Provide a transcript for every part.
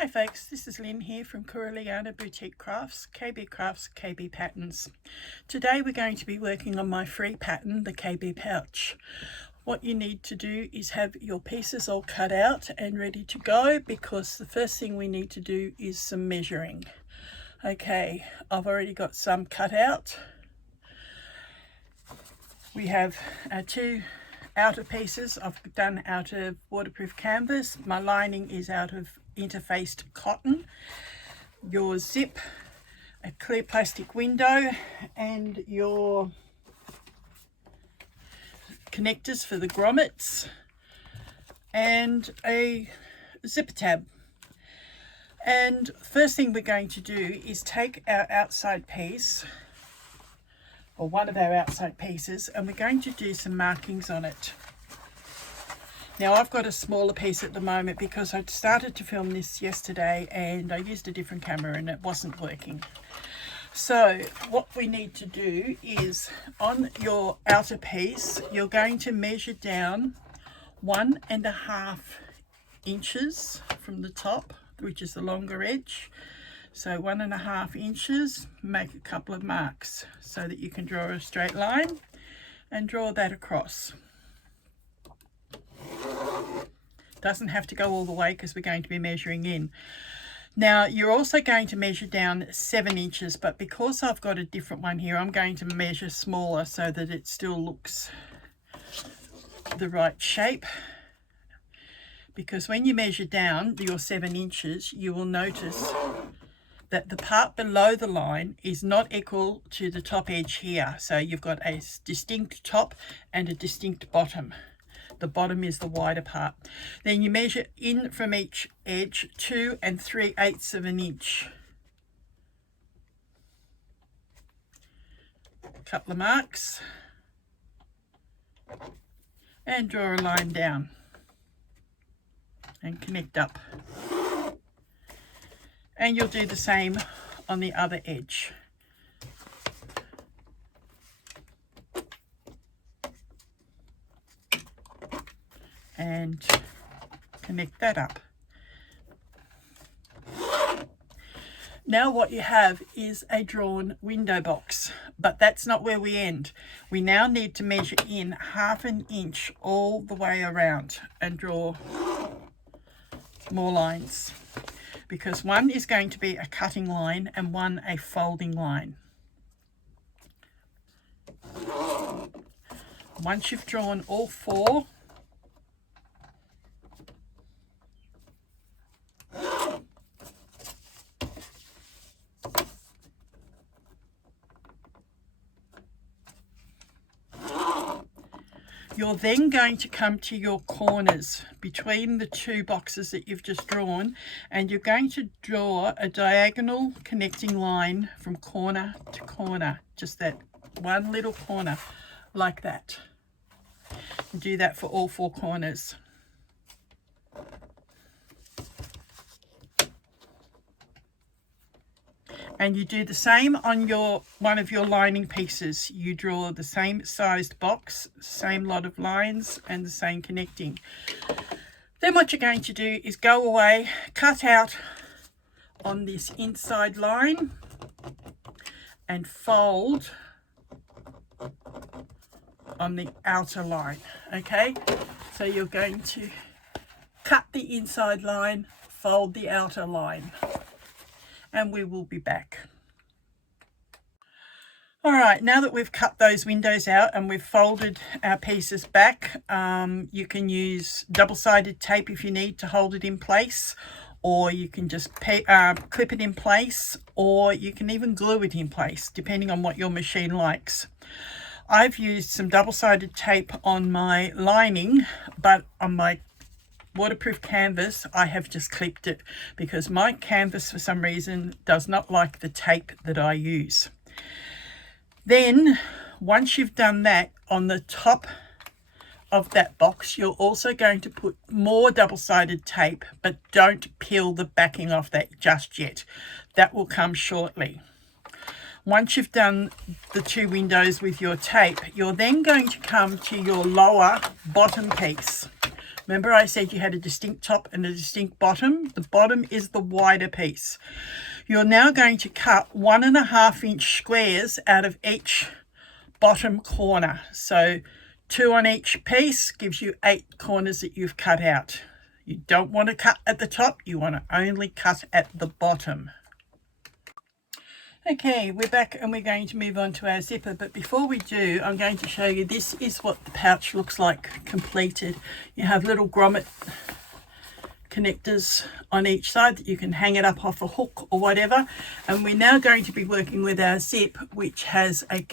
Hi folks, this is Lynn here from Koorilyana Boutique Crafts, KB Patterns. Today we're going to be working on my free pattern, the KB pouch. What you need to do is have your pieces all cut out and ready to go, because the first thing we need to do is some measuring. Okay, I've already got some cut out. We have our two outer pieces I've done out of waterproof canvas. My lining is out of interfaced cotton. Your zip, a clear plastic window, and your connectors for the grommets, and a zipper tab. And first thing we're going to do is take our outside piece, or one of our outside pieces, and we're going to do some markings on it. Now I've got a smaller piece at the moment because I started to film this yesterday and I used a different camera and it wasn't working. So what we need to do is, on your outer piece, you're going to measure down 1.5 inches from the top, which is the longer edge. So 1.5 inches, make a couple of marks so that you can draw a straight line and draw that across. Doesn't have to go all the way because we're going to be measuring in. Now you're also going to measure down 7 inches, but because I've got a different one here, I'm going to measure smaller so that it still looks the right shape. Because when you measure down your 7 inches, you will notice that the part below the line is not equal to the top edge here. So you've got a distinct top and a distinct bottom. The bottom is the wider part. Then you measure in from each edge 2 3/8 of an inch. A couple of marks and draw a line down and connect up. And you'll do the same on the other edge. And connect that up. Now what you have is a drawn window box, but that's not where we end. We now need to measure in 1/2 inch all the way around and draw more lines, because one is going to be a cutting line and one a folding line. Once you've drawn all four, you're then going to come to your corners between the two boxes that you've just drawn, and you're going to draw a diagonal connecting line from corner to corner, just that one little corner like that. And do that for all four corners. And you do the same on one of your lining pieces. You draw the same sized box, same lot of lines, and the same connecting. Then what you're going to do is go away, cut out on this inside line and fold on the outer line. Okay, so you're going to cut the inside line, fold the outer line, and we will be back. All right, now that we've cut those windows out and we've folded our pieces back, you can use double-sided tape if you need to hold it in place, or you can just clip it in place, or you can even glue it in place, depending on what your machine likes. I've used some double-sided tape on my lining, but on my waterproof canvas I have just clipped it, because my canvas for some reason does not like the tape that I use. Then once you've done that, on the top of that box you're also going to put more double-sided tape, but don't peel the backing off that just yet. That will come shortly. Once you've done the two windows with your tape, you're then going to come to your lower bottom piece, Remember I said you had a distinct top and a distinct bottom? The bottom is the wider piece. You're now going to cut 1.5 inch squares out of each bottom corner. So 2 on each piece gives you 8 corners that you've cut out. You don't want to cut at the top, you want to only cut at the bottom. Okay, we're back and we're going to move on to our zipper, but before we do, I'm going to show you, this is what the pouch looks like completed. You have little grommet connectors on each side that you can hang it up off a hook or whatever, and we're now going to be working with our zip, which has a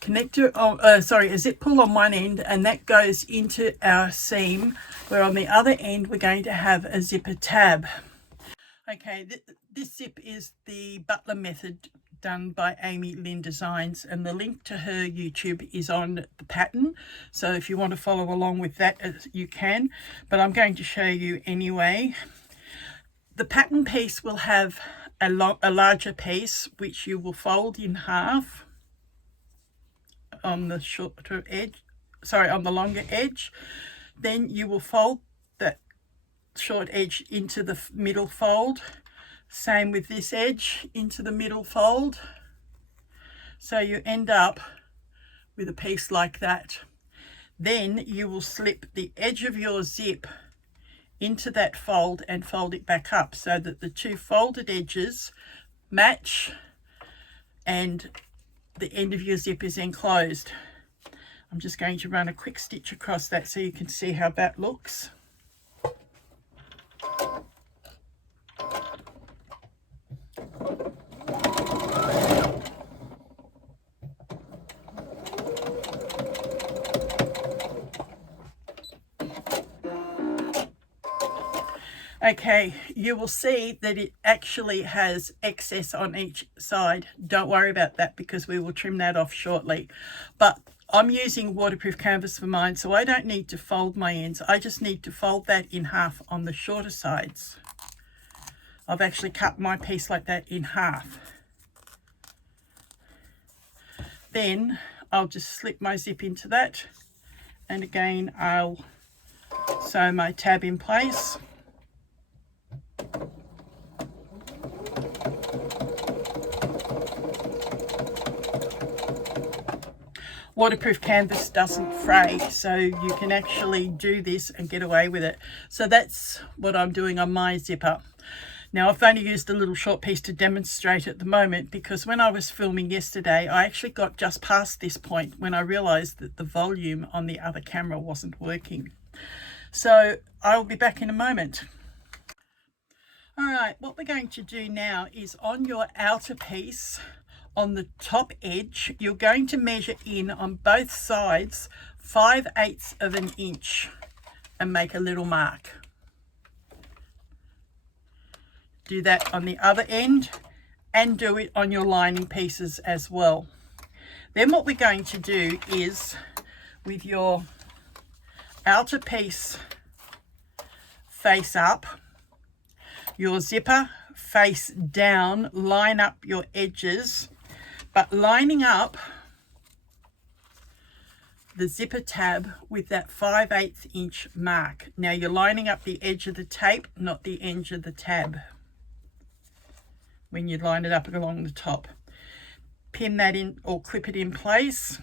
connector, a zip pull on one end, and that goes into our seam, where on the other end we're going to have a zipper tab. Okay, this zip is the Butler method done by Amy Lynn Designs, and the link to her YouTube is on the pattern, so if you want to follow along with that, you can, but I'm going to show you anyway. The pattern piece will have a larger piece which you will fold in half on the shorter edge, on the longer edge. Then you will fold that short edge into the middle fold. Same with this edge into the middle fold. So you end up with a piece like that. Then you will slip the edge of your zip into that fold and fold it back up so that the two folded edges match and the end of your zip is enclosed. I'm just going to run a quick stitch across that so you can see how that looks. Okay, you will see that it actually has excess on each side. Don't worry about that because we will trim that off shortly. But I'm using waterproof canvas for mine, so I don't need to fold my ends. I just need to fold that in half on the shorter sides. I've actually cut my piece like that in half. Then I'll just slip my zip into that, and again I'll sew my tab in place. Waterproof canvas doesn't fray, so you can actually do this and get away with it. So that's what I'm doing on my zipper. Now I've only used a little short piece to demonstrate at the moment, because when I was filming yesterday I actually got just past this point when I realized that the volume on the other camera wasn't working. So I'll be back in a moment. Alright, what we're going to do now is on your outer piece, on the top edge, you're going to measure in on both sides 5/8 of an inch and make a little mark. Do that on the other end and do it on your lining pieces as well. Then what we're going to do is, with your outer piece face up, your zipper face down, line up your edges, but lining up the zipper tab with that 5/8 inch mark. Now you're lining up the edge of the tape, not the edge of the tab, when you line it up along the top. Pin that in or clip it in place.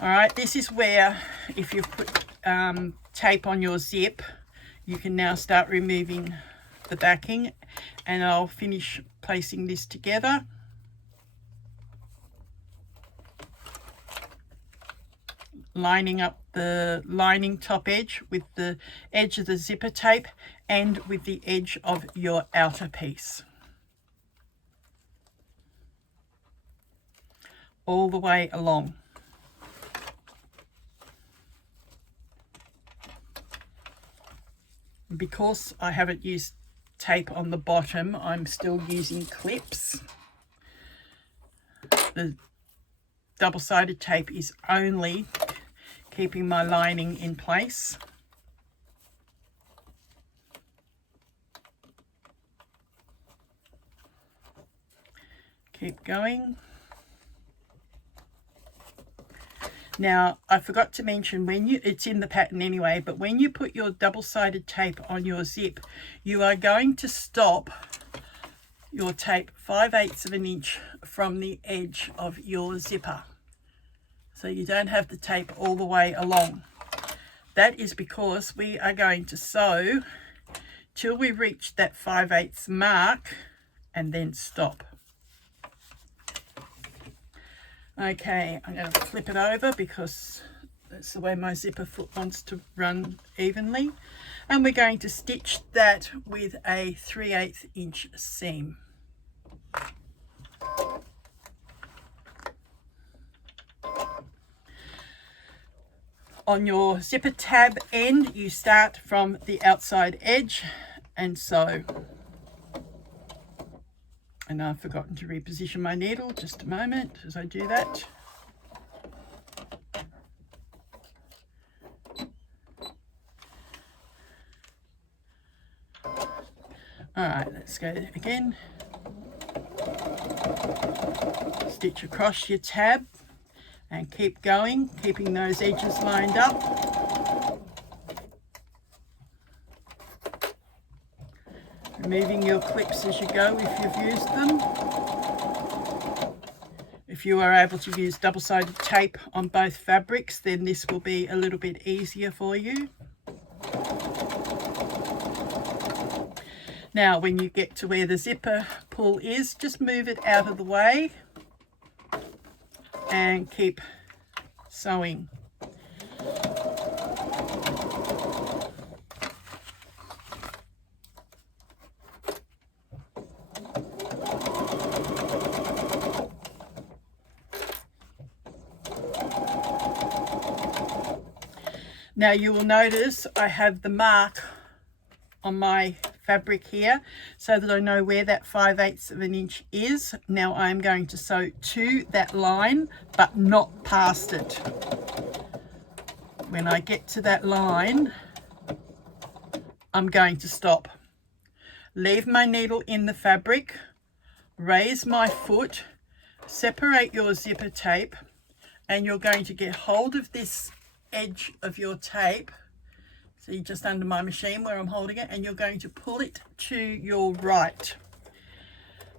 All right, this is where, if you've put tape on your zip, you can now start removing the backing, and I'll finish placing this together. Lining up the lining top edge with the edge of the zipper tape and with the edge of your outer piece. All the way along. Because I haven't used tape on the bottom, I'm still using clips. The double-sided tape is only keeping my lining in place. Keep going. Now, I forgot to mention, it's in the pattern anyway, but when you put your double-sided tape on your zip, you are going to stop your tape 5/8 of an inch from the edge of your zipper. So you don't have the tape all the way along. That is because we are going to sew till we reach that 5/8 mark and then stop. Okay, I'm going to flip it over because that's the way my zipper foot wants to run evenly. And we're going to stitch that with a 3/8 inch seam. On your zipper tab end, you start from the outside edge and sew. And I've forgotten to reposition my needle. Just a moment as I do that. All right, let's go again. Stitch across your tab and keep going, keeping those edges lined up. Removing your clips as you go if you've used them. If you are able to use double-sided tape on both fabrics, then this will be a little bit easier for you. Now, when you get to where the zipper pull is, just move it out of the way and keep sewing. Now you will notice I have the mark on my fabric here so that I know where that 5/8 of an inch is. Now I'm going to sew to that line but not past it. When I get to that line, I'm going to stop. Leave my needle in the fabric, raise my foot, separate your zipper tape, and you're going to get hold of this edge of your tape, see just under my machine where I'm holding it, and you're going to pull it to your right.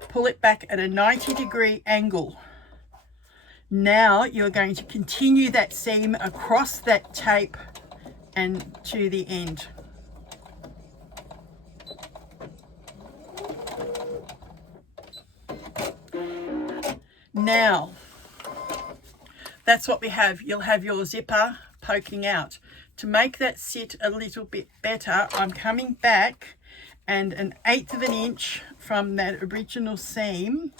Pull it back at a 90-degree angle. Now you're going to continue that seam across that tape and to the end. Now, that's what we have. You'll have your zipper poking out. To make that sit a little bit better, I'm coming back and 1/8 of an inch from that original seam,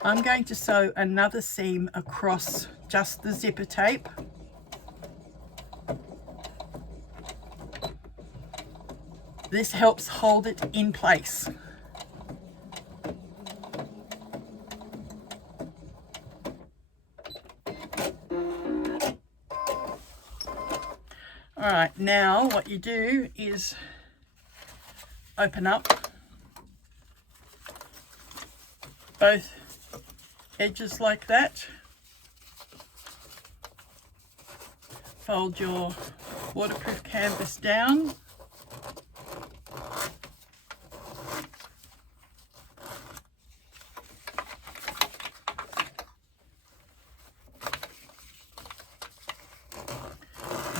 I'm going to sew another seam across just the zipper tape. This helps hold it in place. All right, now what you do is open up both edges like that. Fold your waterproof canvas down.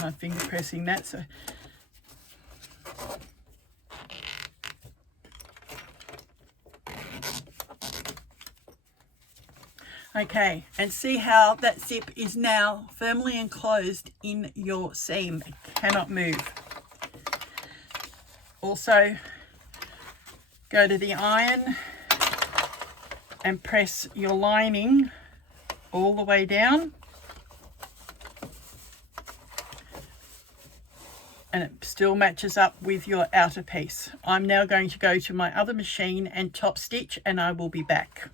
My finger pressing that, so okay, and see how that zip is now firmly enclosed in your seam. It cannot move. Also, go to the iron and press your lining all the way down. And it still matches up with your outer piece. I'm now going to go to my other machine and top stitch, and I will be back.